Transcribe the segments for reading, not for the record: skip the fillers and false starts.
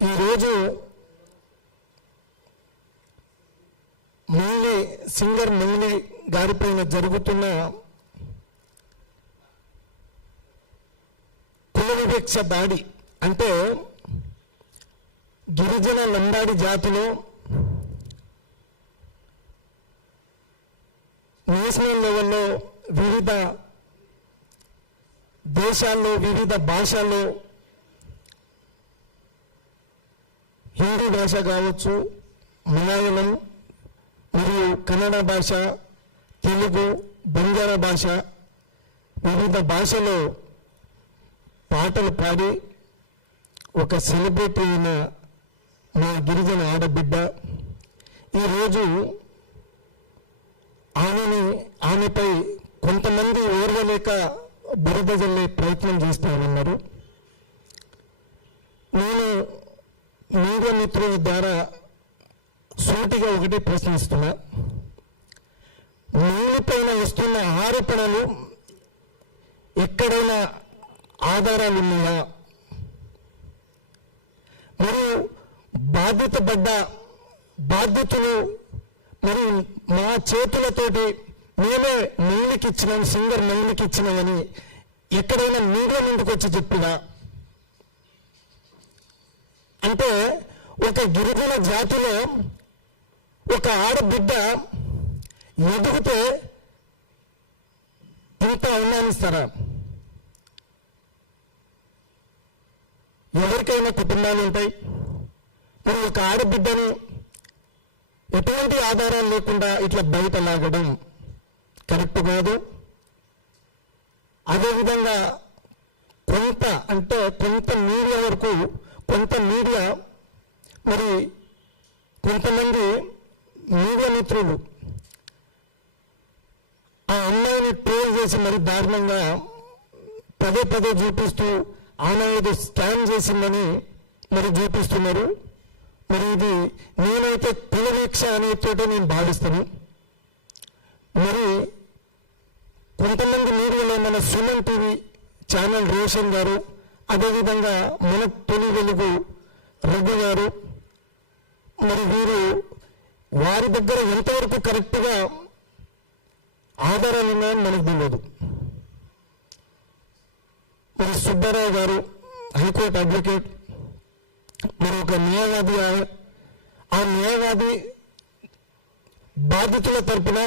ఈరోజు సింగర్ మంగ్లీ గారిపైన జరుగుతున్న కుల వివక్ష దాడి అంటే గిరిజన లంబాడి జాతిలో నేషనల్ లెవెల్లో వివిధ దేశాల్లో వివిధ భాషల్లో హిందీ భాష కావచ్చు, మలయాళం మరియు కన్నడ భాష, తెలుగు, బంజారా భాష, వివిధ భాషలో పాటలు పాడి ఒక సెలబ్రిటీ అయిన మా గిరిజన ఆడబిడ్డ ఈరోజు ఆమెపై కొంతమంది ఓర్వలేక బురద జల్లే ప్రయత్నం చేస్తామన్నారు. నేను మీడియా మిత్రుల ద్వారా సూటిగా ఒకటే ప్రశ్నిస్తున్నా, మీపైన వస్తున్న ఆరోపణలు ఎక్కడైనా ఆధారాలు ఉన్నాయా? మరియు బాధ్యతలు మరి మా చేతులతోటి మేమే మంగ్లీకి ఇచ్చినాం, సింగర్ మంగ్లీకి ఇచ్చినామని ఎక్కడైనా మీడియా ముందుకు వచ్చి చెప్పినా? అంటే ఒక గిరిజన జాతిలో ఒక ఆడబిడ్డ ఎదిగితే ఇంత అవమానిస్తారా? ఎవరికైనా కుటుంబాలు ఉంటాయి. మరి ఒక ఆడబిడ్డను ఎటువంటి ఆధారాలు లేకుండా ఇట్లా బయట లాగడం కరెక్ట్ కాదు. అదేవిధంగా కొంత మీడియా వరకు మరి కొంతమంది మీడియా మిత్రులు ఆ అమ్మాయిని ట్రోల్ చేసి మరి దారుణంగా పదే చూపిస్తూ ఆమె ఏదో స్కామ్ చేసిందని మరి చూపిస్తున్నారు. మరి ఇది నేనైతే కులవీక్ష అనేతోటే నేను భావిస్తాను. మరి కొంతమంది మీడియాలో మన సుమన్ టీవీ ఛానల్ రోషన్ గారు, అదేవిధంగా మన తొలి వెలుగు రఘు గారు, మరి వారి దగ్గర ఎంతవరకు కరెక్ట్గా ఆధారాలు ఉన్నాయని మనకు తెలియదు. మరి సుబ్బారావు గారు హైకోర్టు అడ్వకేట్, మరి ఒక న్యాయవాది, ఆ న్యాయవాది బాధితుల తరపున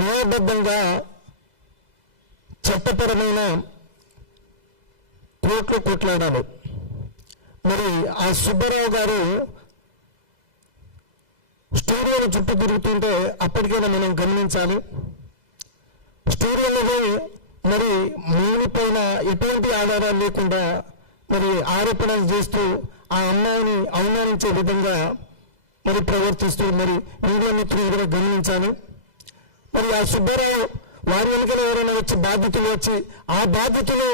న్యాయబద్ధంగా చట్టపరమైన కోర్టులో కొట్లాడాలి. మరి ఆ సుబ్బారావు గారు స్టూడియోలో చుట్టూ తిరుగుతుంటే అప్పటికైనా మనం గమనించాలి. స్టూడియోలో మరి మంగ్లీ పైన ఎటువంటి ఆధారాలు లేకుండా మరి ఆరోపణలు చేస్తూ ఆ అమ్మాయిని అవమానించే విధంగా మరి ప్రవర్తిస్తూ మరి మీడియా మిత్రులు కూడా గమనించాలి. మరి ఆ సుబ్బారావు వారి వెనుకలు ఎవరైనా బాధ్యతలు వచ్చి ఆ బాధ్యతలు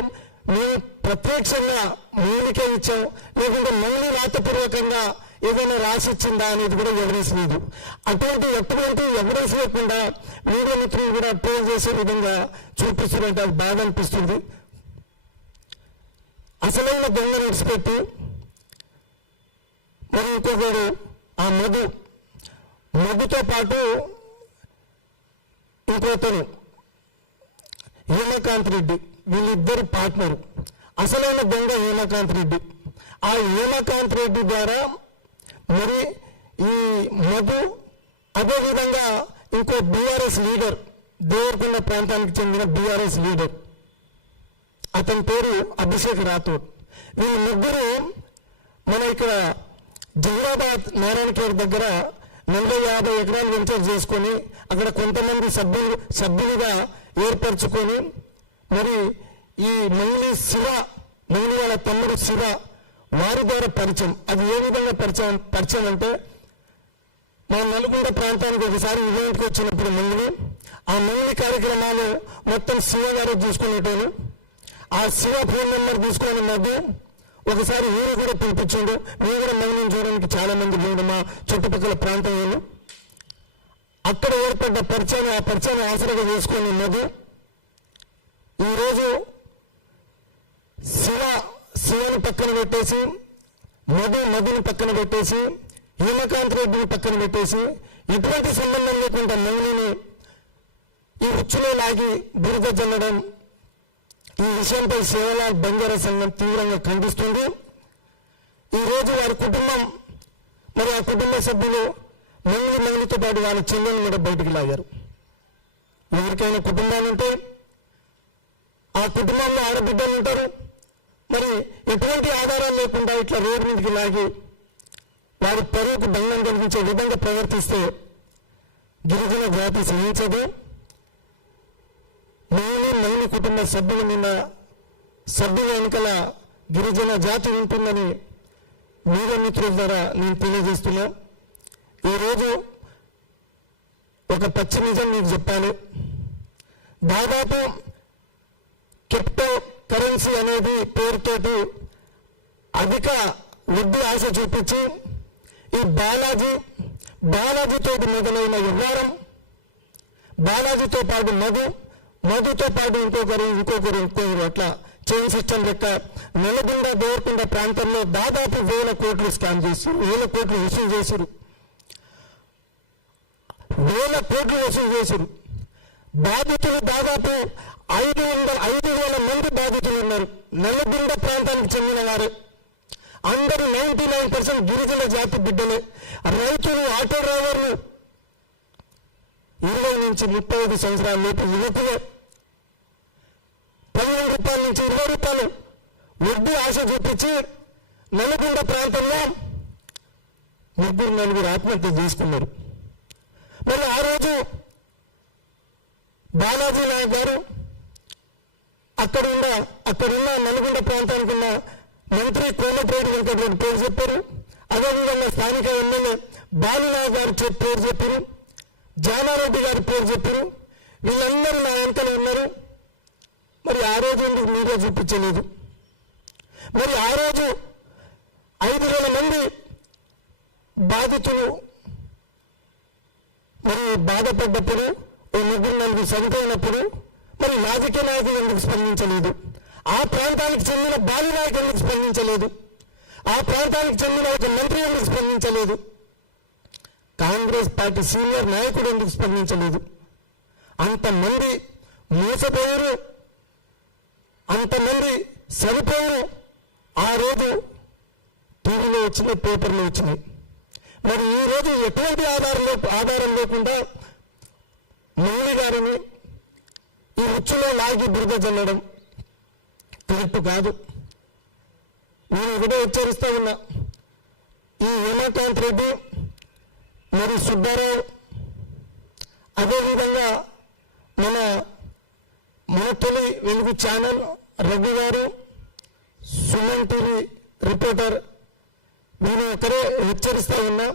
మేము ప్రత్యక్షంగా మంగ్లీకే ఇచ్చాం, లేకుంటే మంగ్లీ రాతపూర్వకంగా ఏదైనా రాసిచ్చిందా అనేది కూడా ఎవిడెన్స్ లేదు. ఎటువంటి ఎవిడెన్స్ లేకుండా మీడియా మిత్రులు కూడా ట్రోల్ చేసే విధంగా చూపిస్తుందంటే అది బాధ అనిపిస్తుంది. అసలైన దొంగను విడిచిపెట్టి మరి ఇంకొకడు ఆ మధుతో పాటు ఇంకొకరు హేమకాంత్ రెడ్డి, వీళ్ళిద్దరు పార్ట్నరు. అసలైన దొంగ హేమకాంత్ రెడ్డి. ఆ హేమకాంత్ రెడ్డి ద్వారా మరి ఈ మధు, అదేవిధంగా ఇంకో బీఆర్ఎస్ లీడర్, దేవరకొండ ప్రాంతానికి చెందిన బీఆర్ఎస్ లీడర్, అతని పేరు అభిషేక్ రాథోడ్. వీళ్ళు ముగ్గురు మన ఇక్కడ జహీరాబాద్ నారాయణఖేడ్ దగ్గర 40-50 ఎకరాలు వెంచర్ చేసుకొని అక్కడ కొంతమంది సభ్యులుగా ఏర్పరచుకొని మరి ఈ మంగ్లీ వాళ్ళ తమ్ముడు శివ వారి ద్వారా పరిచయం. అది ఏ విధంగా పరిచయం అంటే మా నల్గొండ ప్రాంతానికి ఒకసారి ఈవెంట్కి వచ్చినప్పుడు ఆ మంగ్లీ కార్యక్రమాలు మొత్తం శివ గారు చూసుకునేటోను. ఆ శివ ఫోన్ నెంబర్ తీసుకొని మధ్య ఒకసారి ఊరు కూడా పిలిపించాడు. మేము కూడా మంగ్లీని చూడడానికి చాలా మంది లేడు మా చుట్టుపక్కల ప్రాంతంలో. అక్కడ ఏర్పడ్డ ఆ పరిచయాన్ని ఆసరగా చేసుకొని మధ్య ఈరోజు శివని పక్కన పెట్టేసి మధుని పక్కన పెట్టేసి హేమకాంత్ రెడ్డిని పక్కన పెట్టేసి ఎటువంటి సంబంధం లేకుండా మౌనిని ఈ ఉచ్చులో లాగి బురద జల్లడం, ఈ విషయంపై సేవలాల్ బంజారా సంఘం తీవ్రంగా ఖండిస్తుంది. ఈరోజు వారి కుటుంబం మరి ఆ కుటుంబ సభ్యులు మంగళితో పాటు వాళ్ళ చెల్లెని కూడా బయటికి లాగారు. ఎవరికైనా కుటుంబాలు ఉంటే ఆ కుటుంబంలో ఆడబిడ్డలు ఉంటారు. మరి ఎటువంటి ఆధారాలు లేకుండా ఇట్లా రోడ్డు మీదకి లాగి వారి పరువుకు భంగం కలిగించే విధంగా ప్రవర్తిస్తే గిరిజన జాతి సహించదు. మౌని కుటుంబ సభ్యుల మీద సభ్యుల వెనుకల గిరిజన జాతి ఉంటుందని మీడియా మిత్రుల ద్వారా నేను తెలియజేస్తున్నా. ఈరోజు ఒక పచ్చి నిజం మీకు చెప్పాలి. దాదాపు క్రిప్టో కరెన్సీ అనేది పేరుతోటి అధిక వడ్డీ ఆశ చూపించి ఈ బాలాజీతో మొదలైన వ్యవహారం, బాలాజీతో పాటు మధుతో పాటు ఇంకొకరు అట్లా చైన్ సిస్టమ్ లెక్క నల్లగొండ దేవరకొండ ప్రాంతంలో దాదాపు 1000 కోట్లు స్కామ్ చేశారు, 1000 కోట్లు వసూలు చేశారు, 1000 కోట్లు వసూలు చేశారు. బాధితులు దాదాపు 5,000 మంది బాధితులు ఉన్నారు. నల్లగొండ ప్రాంతానికి చెందిన వారే అందరూ 99% గిరిజన జాతి బిడ్డలే. రైతులు, ఆటో డ్రైవర్లు, 20 నుంచి 35 సంవత్సరాల లోపు యువకులే 15 రూపాయల నుంచి 20 రూపాయలు వడ్డీ ఆశ చూపించి నల్లగొండ ప్రాంతంలో 3-4 ఆత్మహత్య చేసుకున్నారు. మరి ఆ రోజు బాలాజీ నాయక్ గారు అక్కడున్న నల్గొండ ప్రాంతానికి ఉన్న మంత్రి కోమటిరెడ్డి వెంకటరెడ్డి పేరు చెప్పారు. అదేవిధంగా స్థానిక ఎమ్మెల్యే బాలునాయక్ గారు పేరు చెప్పారు, జానారెడ్డి గారి పేరు చెప్పారు. వీళ్ళందరూ నా వెంటనే ఉన్నారు. మరి ఆ రోజు ఎందుకు మీడియా చూపించలేదు? మరి ఆ రోజు 5,000 మంది బాధితులు మరి బాధపడ్డప్పుడు, 3-4 చనిపోయినప్పుడు మరి రాజకీయ నాయకులు ఎందుకు స్పందించలేదు? ఆ ప్రాంతానికి చెందిన బాలునాయక్ ఎందుకు స్పందించలేదు? ఆ ప్రాంతానికి చెందిన ఒక మంత్రి ఎందుకు స్పందించలేదు? కాంగ్రెస్ పార్టీ సీనియర్ నాయకుడు ఎందుకు స్పందించలేదు? అంతమంది మోసపోయారు, అంతమంది చనిపోయారు. ఆ రోజు టీవీలో వచ్చినాయి, పేపర్లో వచ్చినాయి. మరి ఈ రోజు ఎటువంటి ఆధారం లేకుండా మౌని గారిని ఈ ఉచ్చులో లాగి బురద జల్లడం కరెక్ట్ కాదు. నేను ఒకటే హెచ్చరిస్తా ఉన్నా, ఈ హేమకాంత్ రెడ్డి మరి సుబ్బారావు, అదేవిధంగా మన తొలి వెలుగు ఛానల్ రఘు గారు, సుమన్ టీవీ రిపోర్టర్, నేను ఒకరే హెచ్చరిస్తా ఉన్నా,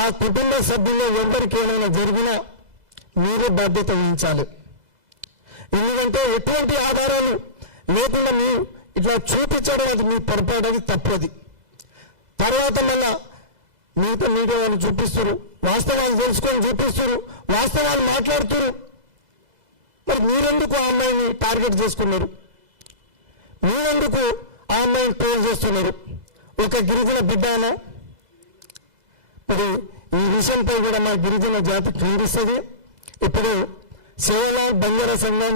ఆ కుటుంబ సభ్యుల్లో ఎవరికి ఏమైనా జరిగినా మీరే బాధ్యత వహించాలి. ఎందుకంటే ఎటువంటి ఆధారాలు లేకుండా మీరు ఇట్లా చూపించడం అది మీ పొరపాటు, అది తప్పది. తర్వాత మళ్ళా మిగతా మీడియా వాళ్ళు చూపిస్తారు, వాస్తవాలు తెలుసుకొని చూపిస్తారు, వాస్తవాలు మాట్లాడుతున్నారు. మరి మీరెందుకు ఆ అమ్మాయిని టార్గెట్ చేసుకున్నారు? మీరెందుకు ఆ అమ్మాయిని ట్రోల్ చేస్తున్నారు? ఒక గిరిజన బిడ్డ అయినా మరి ఈ విషయంపై కూడా మా గిరిజన జాతి ఖండిస్తుంది. ఇప్పుడు సేవలాల్ బంజారా సంఘం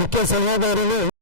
ముఖ్య సలహాదారులు